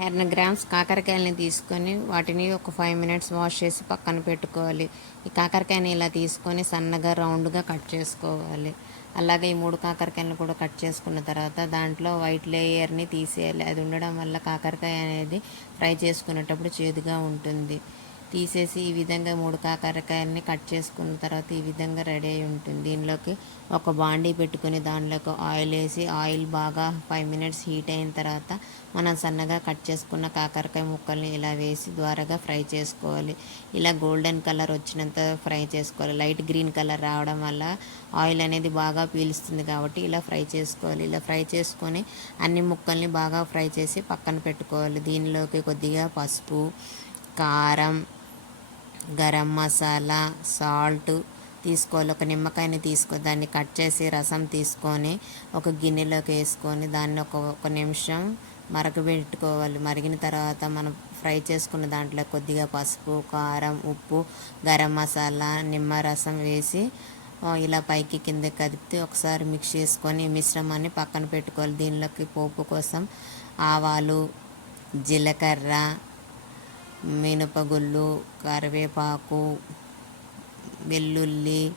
Hundred grams కాకరకాయలని తీసుకొని వాటిని ఒక ఫైవ్ మినిట్స్ వాష్ చేసి పక్కన పెట్టుకోవాలి. ఈ కాకరకాయని ఇలా తీసుకొని సన్నగా రౌండ్గా కట్ చేసుకోవాలి. అలాగే ఈ మూడు కాకరకాయలను కూడా కట్ చేసుకున్న తర్వాత దాంట్లో వైట్ లేయర్ని తీసేయాలి. అది ఉండడం వల్ల కాకరకాయ అనేది ఫ్రై చేసుకునేటప్పుడు చేదుగా ఉంటుంది. తీసేసి ఈ విధంగా మూడు కాకరకాయలని కట్ చేసుకున్న తర్వాత ఈ విధంగా రెడీ అయి ఉంటుంది. దీనిలోకి ఒక బాండీ పెట్టుకుని దానిలోకి ఆయిల్ వేసి ఆయిల్ బాగా ఫైవ్ మినిట్స్ హీట్ అయిన తర్వాత మనం సన్నగా కట్ చేసుకున్న కాకరకాయ ముక్కల్ని ఇలా వేసి ద్వారాగా ఫ్రై చేసుకోవాలి. ఇలా గోల్డెన్ కలర్ వచ్చినంత ఫ్రై చేసుకోవాలి. లైట్ గ్రీన్ కలర్ రావడం వల్ల ఆయిల్ అనేది బాగా పీలుస్తుంది కాబట్టి ఇలా ఫ్రై చేసుకోవాలి. ఇలా ఫ్రై చేసుకొని అన్ని ముక్కల్ని బాగా ఫ్రై చేసి పక్కన పెట్టుకోవాలి. దీనిలోకి కొద్దిగా పసుపు కారం గరం మసాలా సాల్ట్ తీసుకోవాలి. ఒక నిమ్మకాయని తీసుకో దాన్ని కట్ చేసి రసం తీసుకొని ఒక గిన్నెలోకి వేసుకొని దాన్ని ఒక ఒక నిమిషం మరగబెట్టుకోవాలి. మరిగిన తర్వాత మనం ఫ్రై చేసుకున్న దాంట్లో కొద్దిగా పసుపు కారం ఉప్పు గరం మసాలా నిమ్మరసం వేసి ఇలా పైకి కింద కదిపితే ఒకసారి మిక్స్ చేసుకొని మిశ్రమాన్ని పక్కన పెట్టుకోవాలి. దీనిలోకి పోపు కోసం ఆవాలు జీలకర్ర మినపగుళ్ళు కరివేపాకు వెల్లుల్లి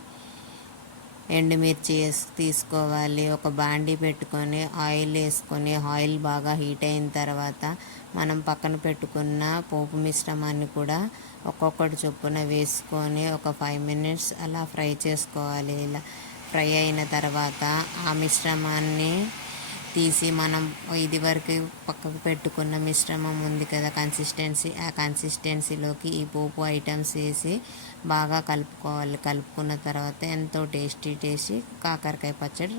ఎండుమిర్చి తీసుకోవాలి. ఒక బాండీ పెట్టుకొని ఆయిల్ వేసుకొని ఆయిల్ బాగా హీట్ అయిన తర్వాత మనం పక్కన పెట్టుకున్న పోపు మిశ్రమాన్ని కూడా ఒక్కొక్కటి చొప్పున వేసుకొని ఒక ఫైవ్ మినిట్స్ అలా ఫ్రై చేసుకోవాలి. ఇలా ఫ్రై అయిన తర్వాత ఆ మిశ్రమాన్ని తీసి మనం ఇది వరకు పక్కకు పెట్టుకున్న మిశ్రమం ఉంది కదా కన్సిస్టెన్సీ ఆ కన్సిస్టెన్సీలోకి ఈ పోపు ఐటమ్స్ వేసి బాగా కలుపుకోవాలి. కలుపుకున్న తర్వాత ఎంతో టేస్టీ టేస్టీ కాకరకాయ పచ్చడి